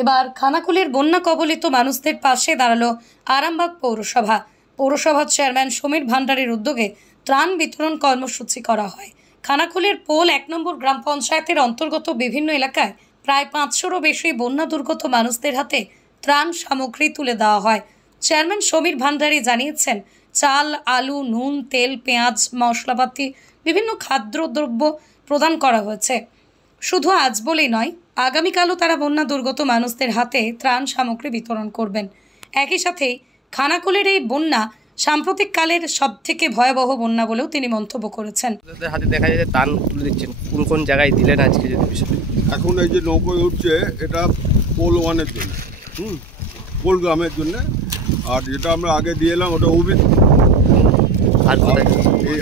এবার খানাকুলের বন্যা কবলিত মানুষদের পাশে দাঁড়ালো আরামবাগ পৌরসভা। পৌরসভার চেয়ারম্যান সমীর ভান্ডারীর উদ্যোগে ত্রাণ বিতরণ কর্মসূচি করা হয়। খানাকুলের পোল 1 নম্বর গ্রাম পঞ্চায়েতের অন্তর্গত বিভিন্ন এলাকায় প্রায় 500-রও বেশি বন্যা দুর্গত মানুষদের হাতে ত্রাণ সামগ্রী তুলে দেওয়া হয়। চেয়ারম্যান সমীর ভান্ডারী জানিয়েছেন, চাল, আলু, নুন, তেল, পেঁয়াজ, মশলাপাতি, বিভিন্ন খাদ্যদ্রব্য প্রদান করা হয়েছে। শুধু আজ বলেই নয়, আগামীকালও তারা বন্যা দুর্গত মানুষদের হাতে ত্রাণ সামগ্রী বিতরণ করবেন। একই সাথে খানাকুলের এই বন্যা সাম্প্রতিক কালের সবথেকে ভয়াবহ বন্যা বলেও তিনি মন্তব্য করেছেন। হাতে দেখা যায় যে ত্রাণ তুলে দিচ্ছেন, কোন কোন জায়গায় দিলেন আজকে যদি বিষয়? এখন এই যে নৌকোয় উঠছে, এটা পোল 1-এর জন্য, পোল গ্রামের জন্য। আর যেটা আমরা আগে দিয়ে এলাম ওটা উবিদ,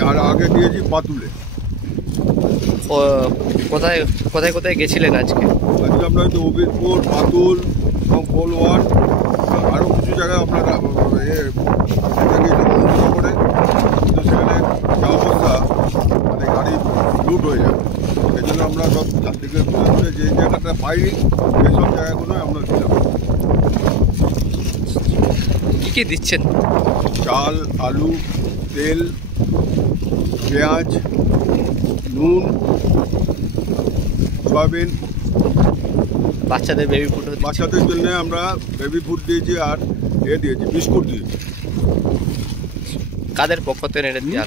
আর আগে দিয়েছি পাতুলে। কোথায় কোথায় কোথায় গেছিলেন আজকে? আজকে আমরা হয়তো উবিদপুর, পাতুল এবং পোল 1, আরও কিছু জায়গায় আপনারা করে, কিন্তু সেখানে যা অবস্থা, মানে গাড়ি লুট হয়ে যাবে। এই জন্য আমরা সব চারদিকে ঘুরে যে জায়গাটা পাইনি সেসব জায়গাগুলো আমরা দিলাম। কী কী দিচ্ছেন? চাল, আলু, তেল, পেঁয়াজ, নুন, সয়াবিন। বাচ্চাদের বেবি ফুড, বাচ্চাদের জন্য আমরা বেবি ফুড দিয়েছি আর দিয়েছি বিস্কুট দিয়েছি। কাদের পক্ষ থেকে এটা দিয়ে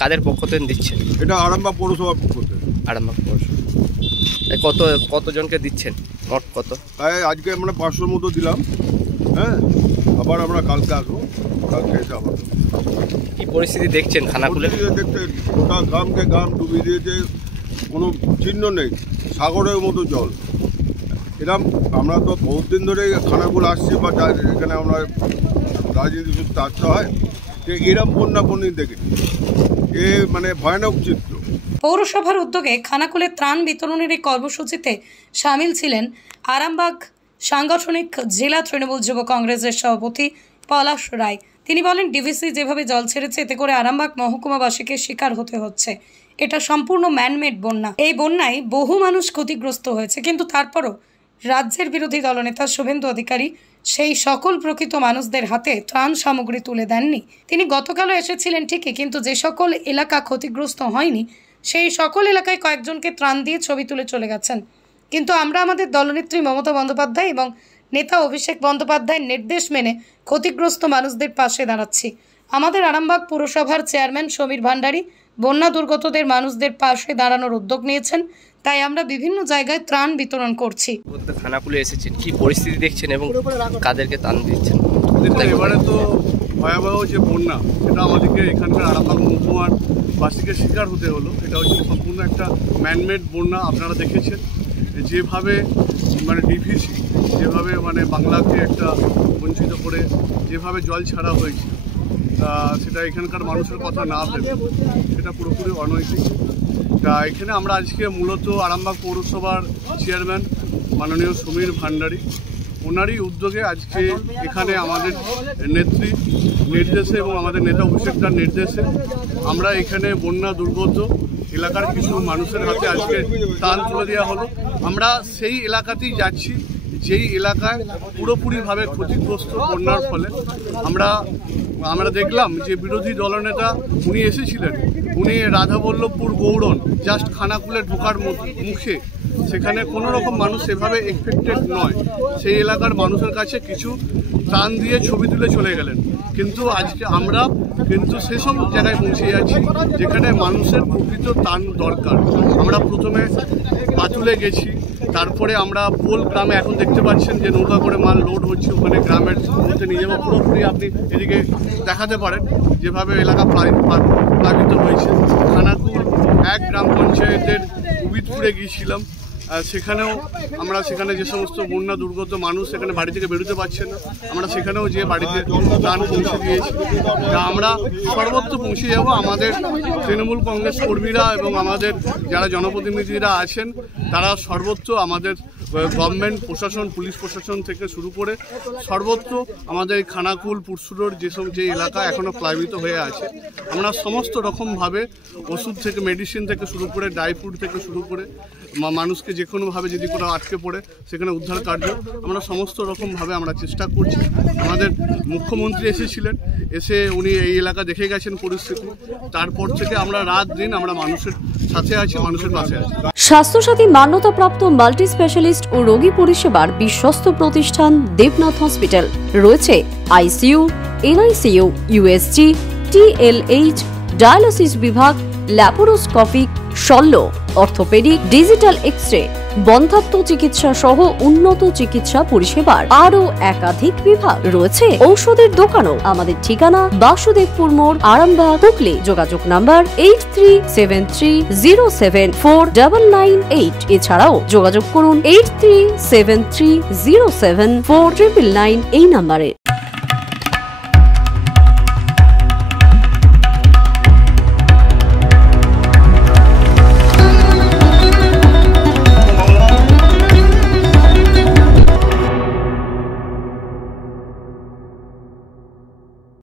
কাদের পক্ষ থেকে দিচ্ছেন? এটা আরামবাগ পৌরসভার পক্ষ থেকে। আরামবাগ পৌরসভা। কতজনকে দিচ্ছেন? মোট কত? তাই আজকে আমরা 500-র মতো দিলাম। হ্যাঁ, আবার আমরা কালকে আসবো, কালকে এসে আবার। কী পরিস্থিতি দেখছেন খানাকুলে? দেখছেন গোটা গ্রাম ডুবিয়ে দিয়েছে, কোনো চিহ্ন নেই, সাগরের মতো জল। এরকম আমরা তো বহুত দিন ধরে খানাকুল আসছি, বা এখানে আমরা রাজনীতি সূত্রে আসতে হয়, যে এরকম বন্যা কোনদিন দেখিনি। এ মানে ভয়ানক চিত্র। পৌরসভার উদ্যোগে খানাকুলে ত্রাণ বিতরণের এই কর্মসূচিতে সামিল ছিলেন আরামবাগ সাংগঠনিক জেলা তৃণমূল যুব কংগ্রেসের সভাপতি পলাশ রায়। তিনি বলেন, ডিভিসি যেভাবে জল ছেড়েছে, এতে করে আরামবাগ মহকুমাবাসীকে শিকার হতে হচ্ছে। এটা সম্পূর্ণ ম্যানমেড বন্যা। এই বন্যায় বহু মানুষ ক্ষতিগ্রস্ত হয়েছে, কিন্তু তারপরও রাজ্যের বিরোধী দলনেতা শুভেন্দু অধিকারী সেই সকল প্রকৃত মানুষদের হাতে ত্রাণ সামগ্রী তুলে দেননি। তিনি গতকালও এসেছিলেন ঠিকই, কিন্তু যে সকল এলাকা ক্ষতিগ্রস্ত হয়নি সেই সকল এলাকায় কয়েকজনকে ত্রাণ দিয়ে ছবি তুলে চলে গেছেন। কিন্তু আমরা আমাদের দলনেত্রী মমতা বন্দ্যোপাধ্যায় এবং নেতা অভিষেক বন্দ্যোপাধ্যায়ের নির্দেশ মেনে ক্ষতিগ্রস্ত মানুষদের পাশে দাঁড়াচ্ছি। আমাদের আরামবাগ পুরসভার চেয়ারম্যান সমীর ভান্ডারী বন্যা দুর্গতদের মানুষদের পাশে দাঁড়ানোর উদ্যোগ নিয়েছেন, তাই আমরা বিভিন্ন জায়গায় ত্রাণ বিতরণ করছি। খানাকুলে এসেছেন, কি পরিস্থিতি দেখছেন এবং কাদেরকে ত্রাণ দিচ্ছেন? এবারে তো ভয়াবহ যে বন্যা, সেটা আমাদেরকে এখানকার আরামবাগ মহকুমার বাসীকে শিকার হতে হলো। এটা হচ্ছে সম্পূর্ণ একটা ম্যানমেড বন্যা। আপনারা দেখেছেন যেভাবে মানে ডিভিসি যেভাবে মানে বাংলাকে একটা বঞ্চিত করে যেভাবে জল ছাড়া হয়েছে, সেটা এখানকার মানুষের কথা না ভেবে সেটা পুরোপুরি অনৈতিক। তা এখানে আমরা আজকে মূলত আরামবাগ পৌরসভার চেয়ারম্যান মাননীয় সমীর ভান্ডারী, ওনারই উদ্যোগে আজকে এখানে আমাদের নেত্রী নির্দেশে এবং আমাদের নেতা অভিষেকদার নির্দেশে আমরা এখানে বন্যা দুর্গত এলাকার কিছু মানুষের হাতে আজকে ত্রাণ তুলে দেওয়া হলো। আমরা সেই এলাকাতেই যাচ্ছি যেই এলাকায় পুরোপুরিভাবে ক্ষতিগ্রস্ত বন্যার ফলে। আমরা দেখলাম যে বিরোধী দলনেতা উনি এসেছিলেন, উনি রাধাবল্লভপুর গৌড়ন জাস্ট খানাকুলে ঢোকার মুখে, সেখানে কোনো রকম মানুষ সেভাবে এফেক্টেড নয়, সেই এলাকার মানুষের কাছে কিছু ত্রাণ দিয়ে ছবি তুলে চলে গেলেন। কিন্তু আজকে আমরা কিন্তু সেসব জায়গায় পৌঁছে যাচ্ছি যেখানে মানুষের প্রকৃত ত্রাণ দরকার। আমরা প্রথমে পাতুলে গেছি, তারপরে আমরা পোল গ্রামে এখন দেখতে পাচ্ছেন যে নৌকা করে মাল লোড হচ্ছে, ওখানে গ্রামের মধ্যে নিয়ে যাবো। পুরোপুরি আপনি এদিকে দেখাতে পারেন যেভাবে এলাকা প্লাবিত হয়েছে। খানাকুল 1 গ্রাম পঞ্চায়েতের উবিদপুরে গিয়েছিলাম, সেখানেও আমরা সেখানে যে সমস্ত বন্যা দুর্গত মানুষ সেখানে বাড়ি থেকে বেরোতে পারছে না, আমরা সেখানেও যে বাড়িতে ত্রাণ পৌঁছে দিয়েছি। আমরা সর্বত্র পৌঁছে যাব। আমাদের তৃণমূল কংগ্রেস কর্মীরা এবং আমাদের যারা জনপ্রতিনিধিরা আছেন তারা সর্বত্র আমাদের গভর্নমেন্ট প্রশাসন, পুলিশ প্রশাসন থেকে শুরু করে সর্বত্র আমাদের খানাকুল পুরসুরোর যে এলাকা এখনও প্লাবিত হয়ে আছে, আমরা সমস্ত রকমভাবে ওষুধ থেকে মেডিসিন থেকে শুরু করে ড্রাই ফ্রুট থেকে শুরু করে মানুষকে যে কোনোভাবে যদি কোনো আটকে পড়ে সেখানে উদ্ধার কার্য আমরা সমস্ত রকমভাবে আমরা চেষ্টা করছি। আমাদের মুখ্যমন্ত্রী এসেছিলেন, এসে উনি এই এলাকা দেখে গেছেন পরিস্থিতি, তারপর থেকে আমরা রাত দিন আমরা মানুষের সাথে আছি, মানুষের পাশে আছি। স্বাস্থ্যসাথী মান্যতাপ্রাপ্ত মাল্টি স্পেশালিস্ট ও রোগী পরিষেবার বিশ্বস্ত প্রতিষ্ঠান দেবনাথ হসপিটাল। রয়েছে ICU, NICU, USG, TLH, dialysis বিভাগ, ল্যাপারোস্কোপিক, শল্য, অর্থোপেডিক, ডিজিটাল এক্স-রে, বন্ধ্যাত্ব চিকিৎসা সহ উন্নত চিকিৎসা পরিষেবার আরও একাধিক বিভাগ রয়েছে। ঔষধের দোকানও। আমাদের ঠিকানা বাসুদেবপুর মোড়, আরামবাগ, হুগলি। যোগাযোগ নাম্বার 8373074998। এছাড়াও যোগাযোগ করুন 8373074999 এই নাম্বারে।